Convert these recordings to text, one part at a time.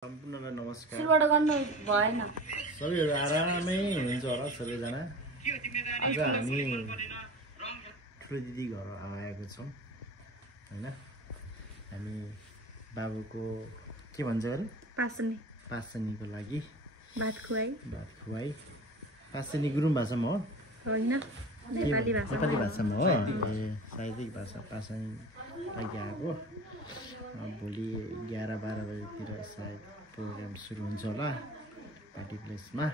सम्पूर्णलाई नमस्कार। सुरुबाट गर्नु भएन। सबैहरु आरामै हुनुहुन्छ होला सबैजना। आज हामी ठुलो दिदी घर आएको छौं हैन। हामी बाबुको के भन्छ अरे पासनीको लागि भात खुवाई पासनी गुरुङ भाषामा हो हैन, नेपाली भाषामा हो। साहित्यिक भाषा पासनी लागि आएको। भोलि 11-12 बजेतिर सायद प्रोग्राम सुरु हुन्छ होला पार्टी प्लेसमा।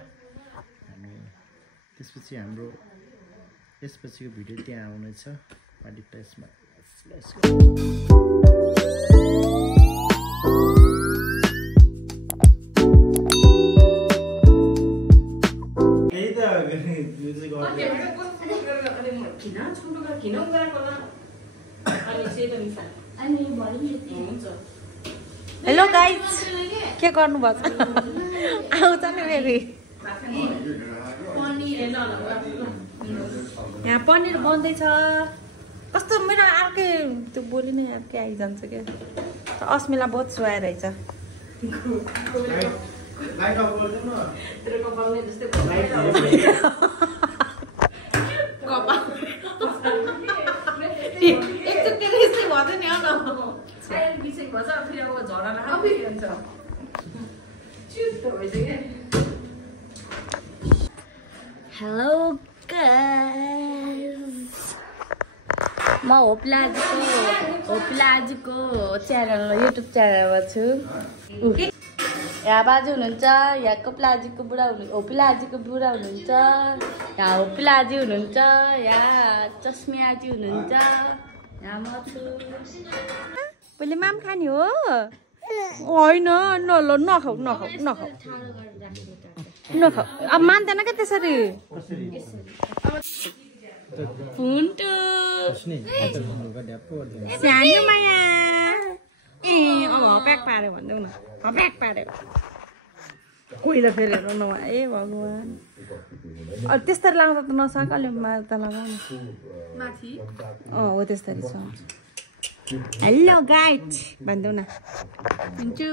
हामी त्यसपछि हाम्रो यसपछिको भिडियो त्यहाँ आउनेछ पार्टी प्लेसमा। यही त म्युजिक हेलो गाइज, के गर्नु भएको छ? आउँछ नि फेरि यहाँ पनिर बन्दैछ। कस्तो मेरो अर्कै त्यो बोली नै अर्कै आइजान्छ क्या। अस्मिला बहुत सुहाएर रहेछ। हेलो गाइस, म होप्लाजीको च्यानल युट्युब च्यानलमा छु। यहाँ बाजु हुनुहुन्छ, यहाँ कपिलाजीको बुढा हुनुहुन्छ, होप्लाजीको बुढा हुनुहुन्छ, यहाँ होप्लाजी हुनुहुन्छ, यहाँ चस्मियाजी हुनुहुन्छ, यहाँ म छु। पहिले माम खाने हो होइन? नखाऊ अब मान्दैन क्या त्यसरी। सानो माया ए हप्याक पार्यो भनिदेऊ न, हप्याक पार्यो। कोइला फेरि हेर्नु न ए भगवान्। त्यस्तरी लगाउँदा त नसक, अलि माता लगाउनु माथि। हो त्यस्तरी छ। हेलो गाइज भनिदेऊ न। पुन्चु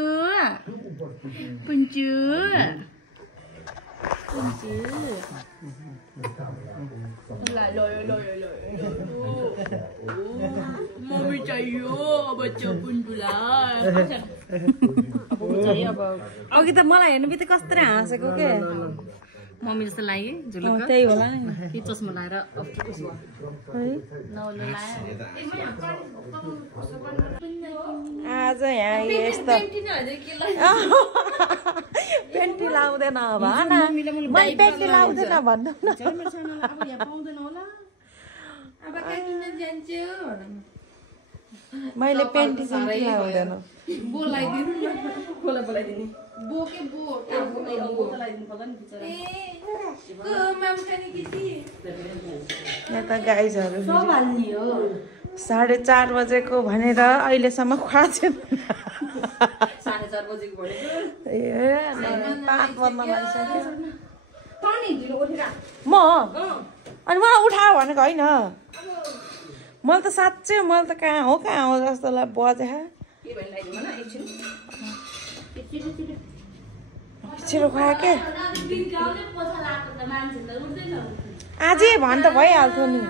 मम्मी चाहियो बच्चा पुन्चुलाई। अघि त मलाई हेर्नु बित्तिकै कस्तो हाँसेको के मम्मी जस्तो लाग्यो। त्यही होला नि, के चस्मा लाएर आज यहाँ यस्तो पेन्टी लाउँदैन भन, पेन्टी लाउँदैन भन्नु न। मैले पेन्टी लाउँदैन। यहाँ त गाइजहरू 4:30 बजेको भनेर अहिलेसम्म खुवाएको छैन। 4:30 बजेको भनेको ए 5 बज्न लागिसक्यो। म अनि मलाई उठायो भनेको होइन। मैले त साँच्चै मैले त कहाँ हो जस्तो बजे। छिटो खुवायो के आजै भन् त भइहाल्थ्यो नि।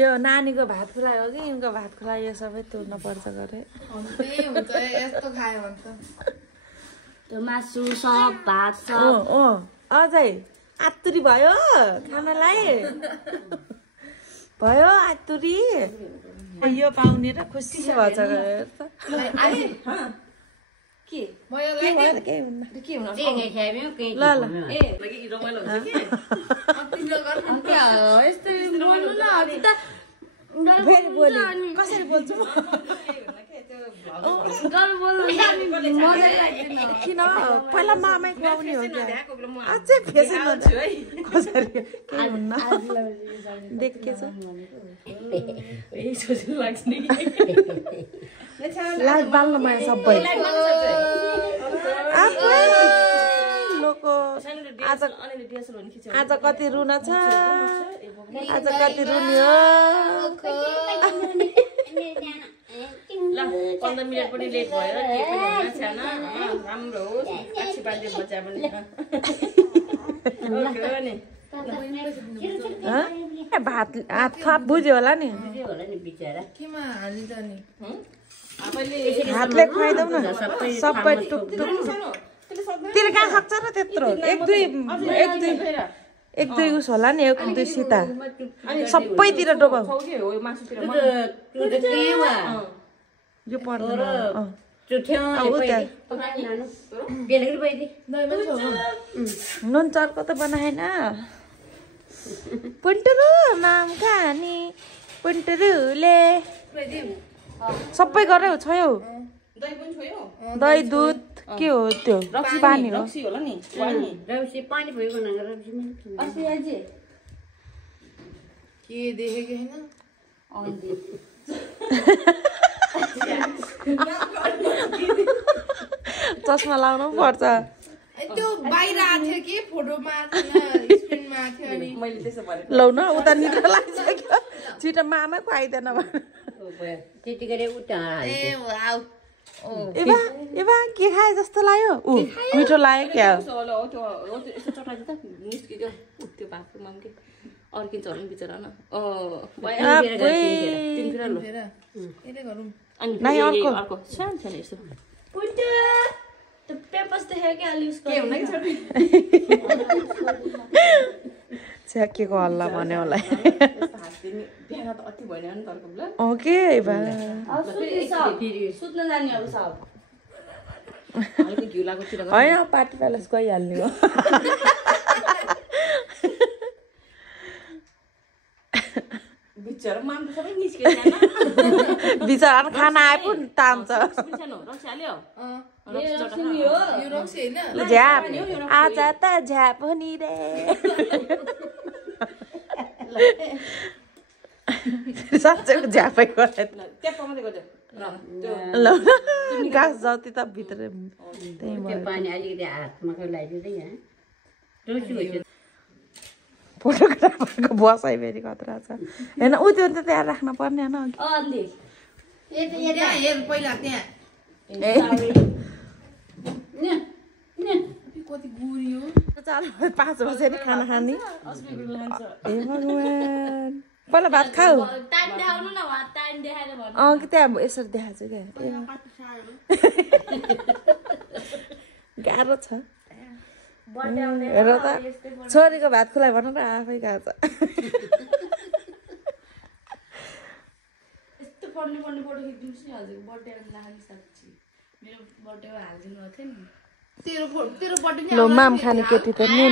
यो नानीको भात खुलायो कि यिनको भात खुलायो, यो सबै तुर्न पर्छ गरे। त्यो मासु सब भात सब अझै आतुरी भयो खानालाई, भयो आतुरी। यो पाउने र खुसी भएछ फेरि बोली कसरी बोल्छु किन पहिला मामै खुवाउने हो क्या? अझै फेसन कसरी केही हुन्न देखेछ। लाइट बाल्न माया सबै आज कति रुन छ आज कति रुने हो ल 15 मिनेट पनि लेट भयो के पनि हुन छैन राम्रो हो काछी बाजे बच्चा पनि ओके हो नि भात हात थप बुझ्यो होला नि हातले खुवाइदेऊ न सबै टुकटुक तिले कहाँ सक्छ र त्यत्रो एक दुई उस होला नि एक दुई सीता सबैतिर डोबाउ यो पर्दैन नुन चर्को त बनाएन पुन्टुरु नाम खानी पुन्टुरुले सबै गरे छोयो दही दुध के हो त्यो पानी हो के देखेको हैन चस्मा लाउनु पर्छ त्यो बाहिर आथ्यो के फोटोमा स्क्रिनमा थियो अनि मैले त्यसो भने लौ न उता निद्रा लागिसक्यो छिटो मामा खुवाइदेन त्यतिखेर उता ए वाउ एबा के खाए जस्तो लाग्यो मिठो लाग्यो क्या यसो चटाइदियो त निस्कियो त्यो बाथरुममा के अर्किन्छ होला नि बिचरा न यतै गरौँ अनि अर्को सानो सानो यस्तो पेपर्स देखेको के अलि उसको के हुन कि छोटी छ्याकेको हल्ला भन्यो होला बिहान त अति भएन नि तरको ल ओके बा सुत्न जाने अब सब हल्का घिउ लागेको तिर हैन पार्टी प्यालेस गइहाल्ने हो बिचरा माम त सबै निस्केछ हैन बिचरा खाना आए पनि तान्छ सानो रक्सी हाल्यो यो रक्सी हैन झ्याप आज त झ्याप हुनी रे साँच्चैको झ्यापै गरे ट्याप्पा मात्रै गर्छ ल गाँस जति त भित्र त्यही भयो पानी अलिकति हातमा लगाइदिँदै यहाँ फोटोग्राफरको बसाइ फेरि खतरा छ होइन ऊ त्यो त त्यहाँ राख्न पर्ने होइन अलि त्यहाँ हेर पहिला त्यहाँ कति गुरियो 5 बजे नि खाना खाने ए भगवान् पहिला भात खाऊ टाइम देखाउनु न टाइम देखाएर भन्नु कि त्यहाँ यसरी देखाएको छु क्या गाह्रो छ हेर त छोरीको भात खुलाइ भन न आफै गएको छ यस्तो पढ्ने फोटो खिचिदिनुहोस् नि हजुरको बर्थडे लाग्ने साँच्ची मेरो बर्थडेमा हालिदिनु भएको थियो नि तेरो बर्थडे लो माम खाने केटी त नि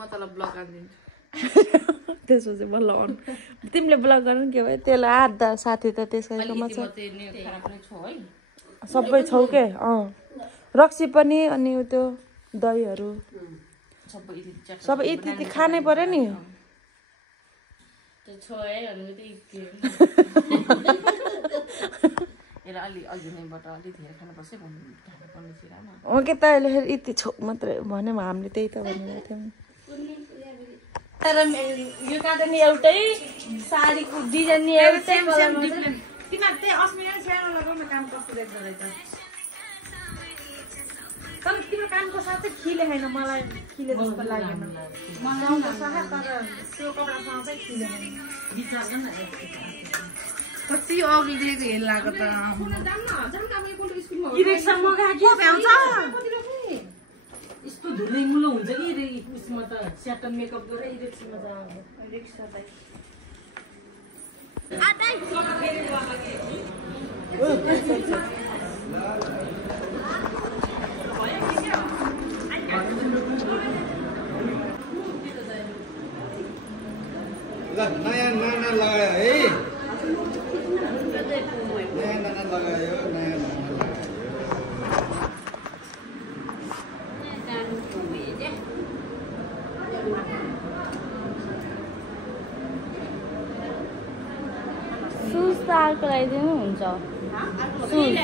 मतलब ब्लग हालिदिन्छु त्यसपछि बल्ल तिमीले ब्लग गर्नु के भयो त्यसलाई आधा साथी त त्यसैकोमा छ सबै छौ के रक्सी पनि अनि त्यो दहीहरू सबै यति खानै पर्यो नि के त अहिले यति छौ मात्रै भन्यो हामीले त्यही त भनिरहेको थियौँ तर यो काट्ने एउटै साडीको डिजाइन नि एउटै तिमीहरू त्यही अस्मिन सानो लगाउन काम कस्तो देख्दो रहेछ तर तिम्रो कामको साथै खिले छैन मलाई खिले जस्तो लागेन त्यो कपडासँग चाहिँ खिले छैन कति अघि दिएको हेर लाग्यो त इरेक्सन मगाएको भ्याउँछ यस्तो धुलै मुलो हुन्छ कि उसमा त स्याटन मेकअप गरेर इरेक्सनमा जान्छ नयाँ नाना लगायो है नयाँ नाना लगायो नयाँ नाना सुज त अर्को लगाइदिनु हुन्छ सुज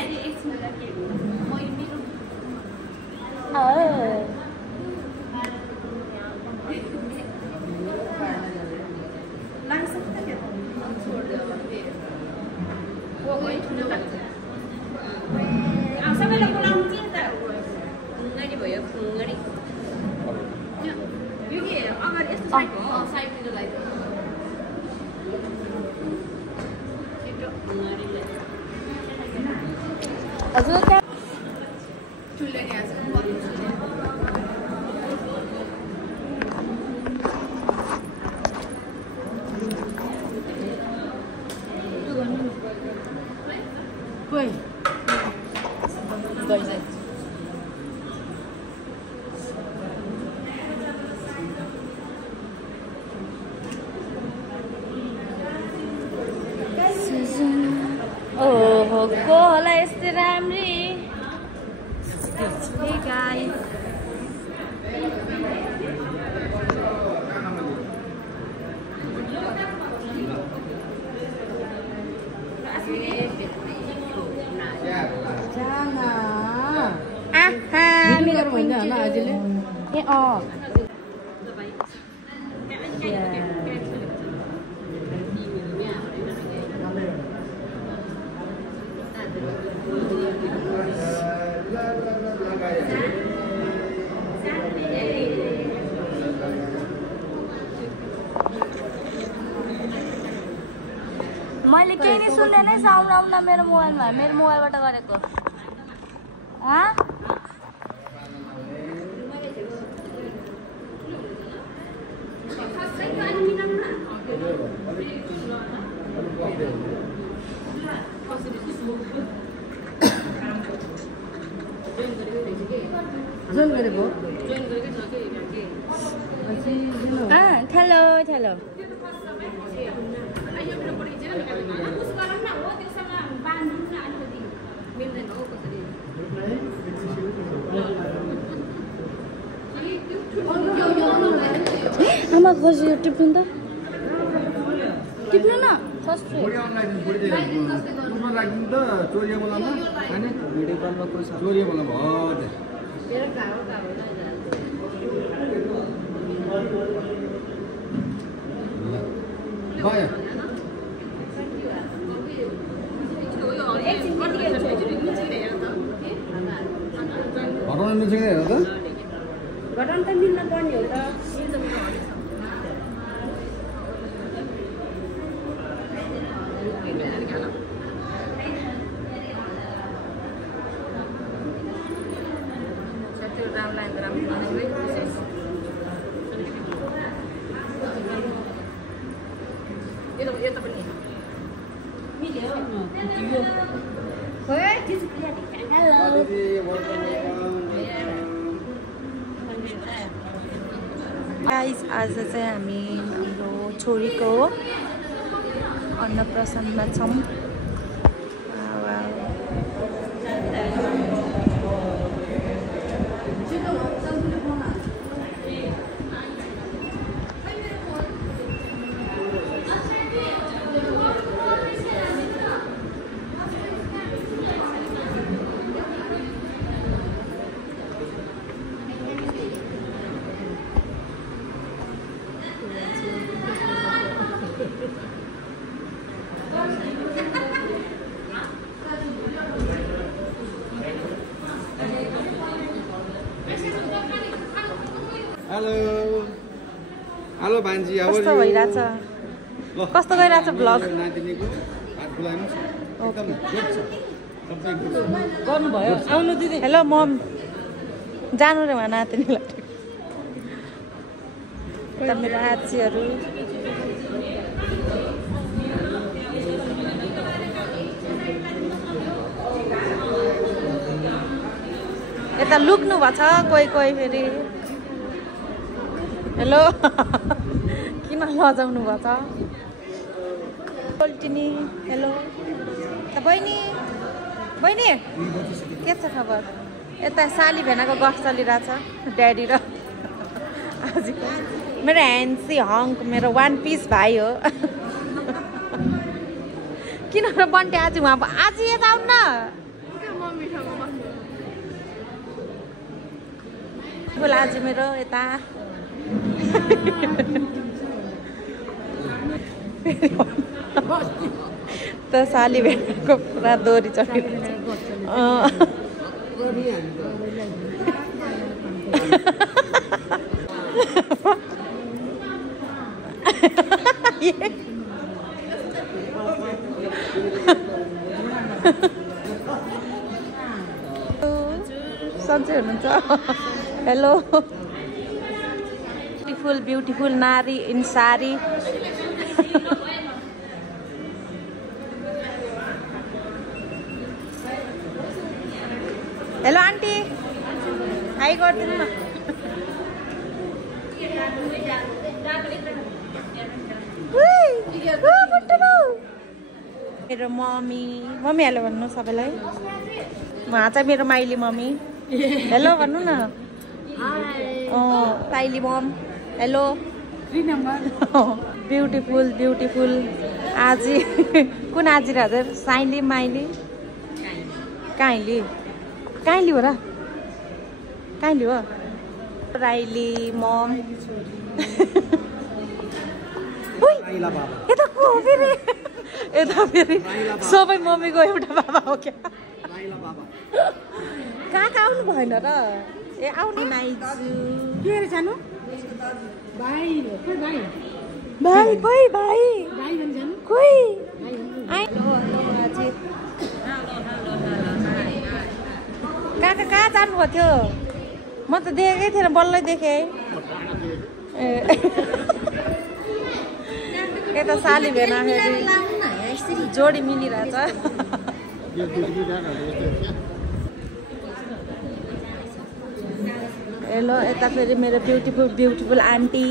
ओहो को होला यस्तै राम्री हे गाइस मैले केही नै सुन्दैन है साउन्ड आउँदा मेरो मोबाइलबाट गरेको हेलो हेलो आमा खोजी टिप्नु त टिप्नु न फर्स्ट घटाउनु त मिल्न पर्ने हो त गाइस आज चाहिँ हामी हाम्रो छोरीको अन्नप्राशनमा छौँ। हेलो भान्जी, कस्तो भइरहेछ? कस्तो गइरहेछ ब्लग? गर्नुभयो? आउनु दिदी। हेलो मम, जानु रे उहाँ नातिनीलाई। यता मेरो आजीहरू यता लुक्नु भएको छ कोही कोही फेरि। हेलो किन लजाउनु भएको छ? पोल्टिनी हेलो बहिनी, बहिनी के छ खबर? यता साली भेनाको गफ चलिरहेछ ड्याडी र आजको। मेरो ह्यान्सी हङ्क मेरो वान पिस भाइ हो। किन बन्टे आज उहाँ आज यता आउनु न। बोला आज मेरो यता त साली भेटेको पुरा दोरी चढिरहेछ। सन्चै मात्रै हुनुहुन्छ हेलो ब्युटिफुल ब्युटिफुल नारी in sari hello aunty hi गरिदिनु न मेरो मम्मी हेलो भन्नु सबैलाई उहाँ चाहिँ मेरो माइली मम्मी हेलो भन्नु न साइली मम हेलो ब्युटिफुल ब्युटिफुल आजी कुन आजी र हजुर साइली माइली काइली काइली हो र काइली हो राइली मम यता को हो फेरि यता फेरि सबै मम्मीको एउटा बाबा हो क्या कहाँ आउनु भएन र ए आउने माइजू के अरे जानु भाइ भाइ भाइ भाइ भाइ भाइ भन्छ जानु खोइ कहाँ जानुभएको थियो म त देखेकै थिएन बल्लै देखेँ है यता साली भेना फेरि जोडी मिलिरहेछ हेलो यता फेरि मेरो ब्युटिफुल ब्युटिफुल आन्टी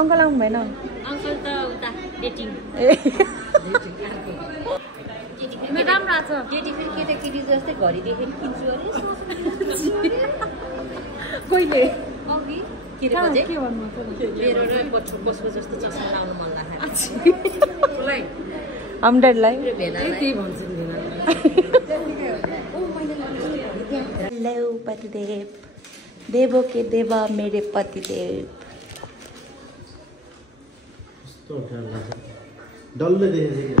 अङ्कल आउनु भएन अङ्कल त उता डेटिङ राम्रो आएको छ केटी फेरि केटाकेटी जस्तै घरि देखेर किन्छु अरे कहिले अघि के भन्नु मेरो र बसको जस्तो चस्मा लाउनु मन लाग्यो हम्ड्रेडलाई के भन्छु हेलो पतिदेव देवो के देव मेरे पतिदेव डल्लै देखेको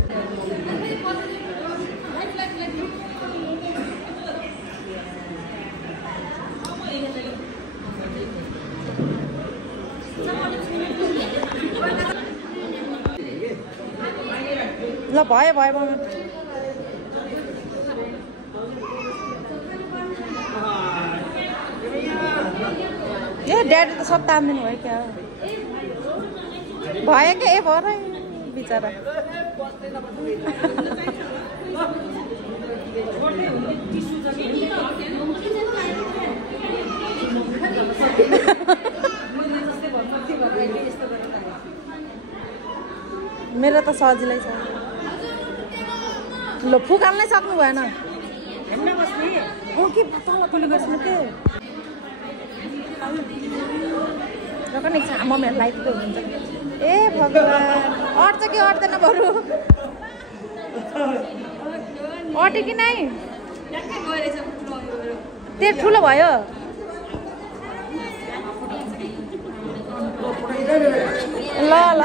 ल भयो भयो ए ड्याडी त सब तान्दिनु भयो क्या भयो क्या ए भएर बिचरा मेरो त सजिलै छ ल फुकाल्नै सक्नु भएन के तल बस्नु के र पनि मम्मीहरू लाइटको हुन्छ ए भगवान् अट्छ कि अट्दैन बरु अट्यो कि नै त्यो ठुलो भयो ल ल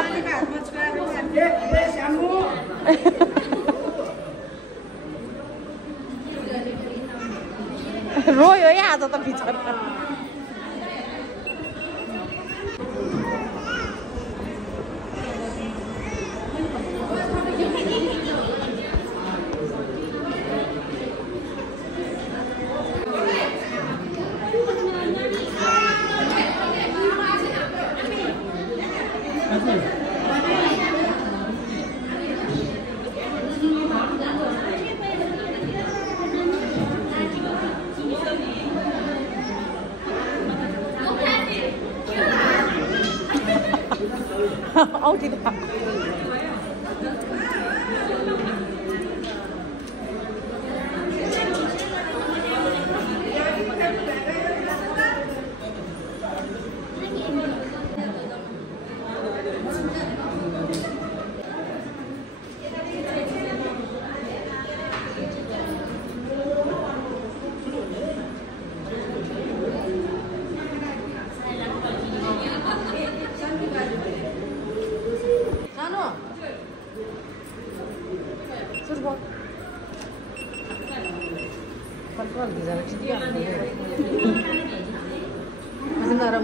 रोयो है आज त बिचरा औँठी त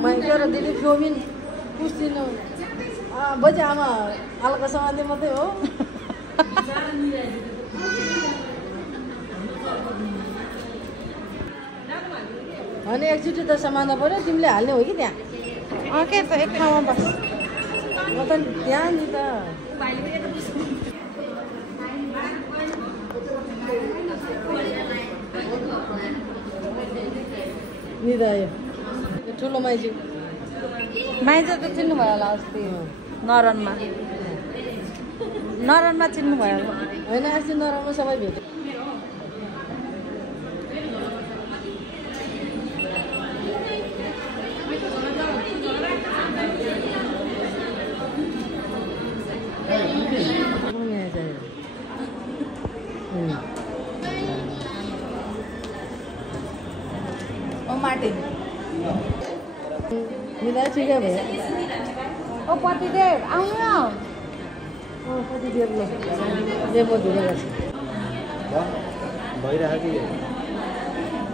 Mayora dili filmin pustino. Baca ama alka sama dia mate oh. अनि एकचोटि त समात्नु पर्यो तिमीले हाल्ने हो कि त्यहाँ के त एक ठाउँमा बस म त त्यहाँ नि त नि त यो ठुलो माइजू माइज त चिन्नुभयो होला अस्ति नरनमा चिन्नुभयो होला होइन अस्ति नराम्रो सबै भेट्यो मार्टिन मिलाइ ठिकै भयो ओ पतिदेव आउनु न कति देर ल म धुलो गर्छु भइरहेको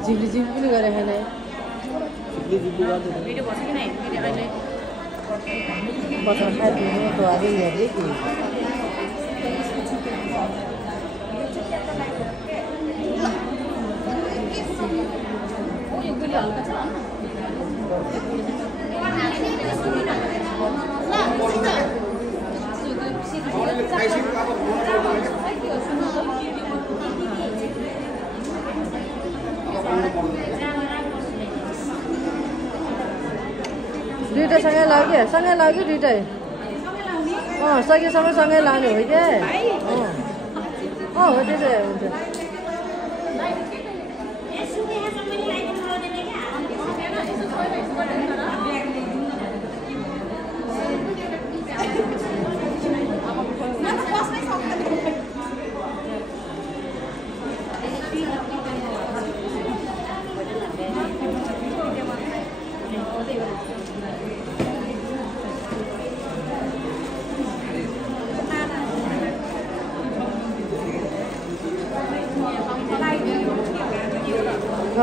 जिब्ली पनि गरेर खाने बच्चा खाइदिनु त हाल्यो हेर्दै कि दुईटा सँगै लाग्यो दुईटै सकेसम्म सँगै लाने हो क्या हो त्यसै हुन्छ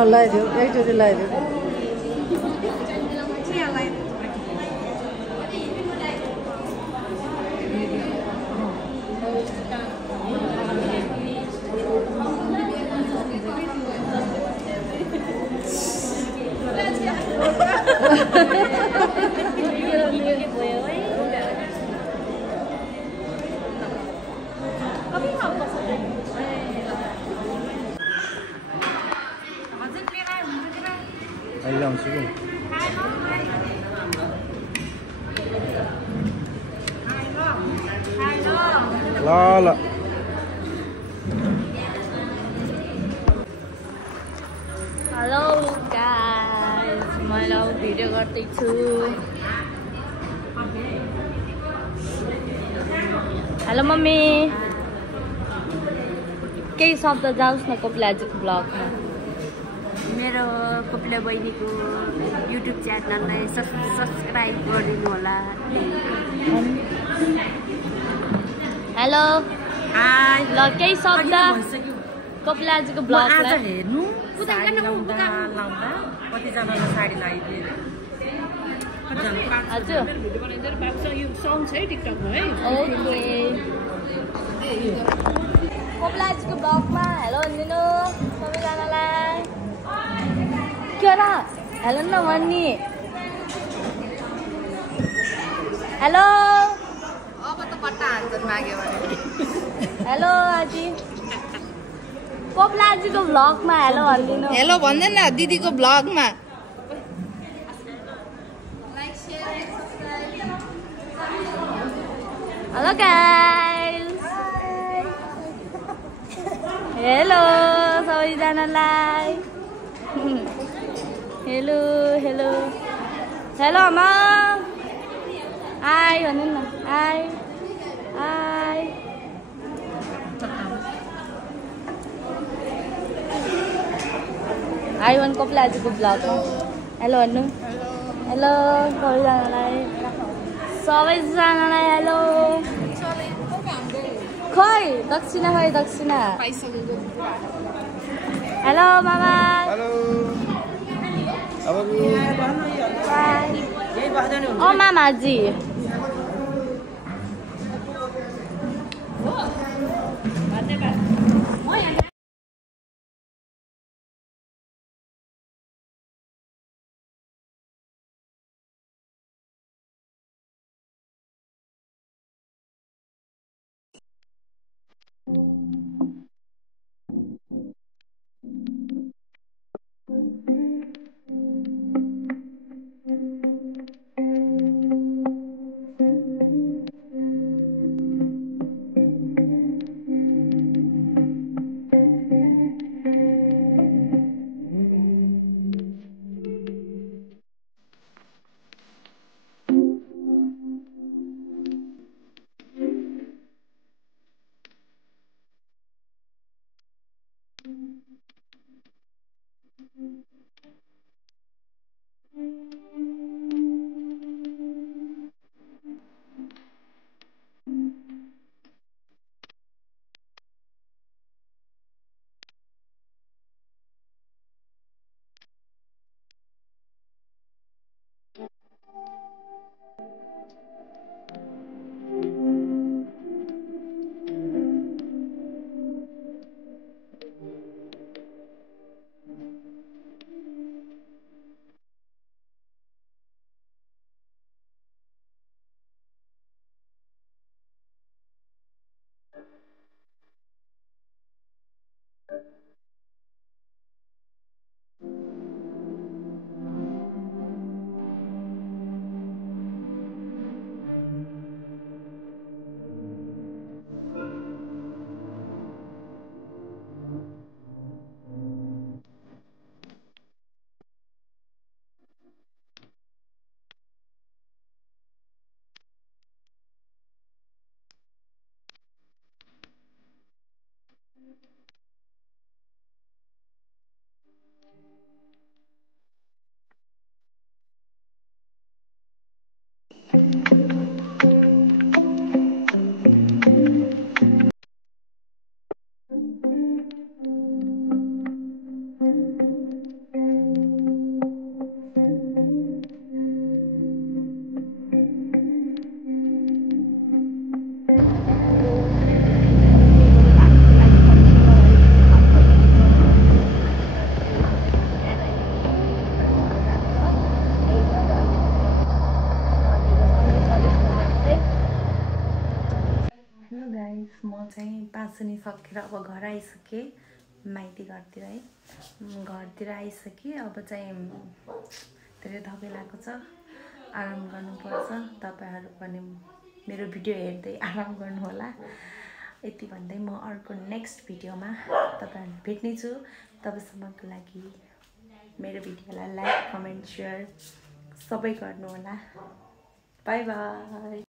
लगाइदियो एकचोटि लगाइदियो अहिले आउँछु कि ल हेलो गाइस मैले भिडियो गर्दैछु हेलो मम्मी केही शब्द जाओस् न कोपिलाजीको ब्लगमा मेरो कोपिला बहिनीको युट्युब च्यानललाई सब्सक्राइब गरिदिनु होला हेलो हाय ल केही शब्द कोपिलाजीको ब्लगलाई हेर्नु लाउँदा कतिजनालाई साडी लगाइदियो हजुर ओके कोपिलाजीको ब्लगमा हेलो भनिदिनु सबैजनालाई के र हेलो न भन्ने हेलो अब त पट्टा हान्छन् माग्यो भने हेलो आजी कोपिलाजीको ब्लगमा हेलो भनिदिनु हेलो भन्दैन न दिदीको ब्लगमा हेलो गाइस हेलो सबैजनालाई हेलो हेलो हेलो आमा हाई भन्नु न हाई हाई हाई भन् कोपिलाजीको ब्लगमा हेलो भन्नु हेलो सबैजनालाई हेलो खै दक्षिणा हेलो मामा हेलो अब ओ मामाजी चाहिँ 5 दिनी सकेर अब घर आइसकेँ माइती घरतिर है। घरतिर आइसकेँ अब चाहिँ धेरै थकै लागेको छ, आराम गर्नुपर्छ। तपाईँहरू पनि मेरो भिडियो हेर्दै आराम गर्नु होला। यति भन्दै म अर्को नेक्स्ट भिडियोमा तपाईँहरूलाई भेट्नेछु। तबसम्मको लागि मेरो भिडियोलाई लाइक, कमेन्ट, सेयर सबै गर्नु होला। By by.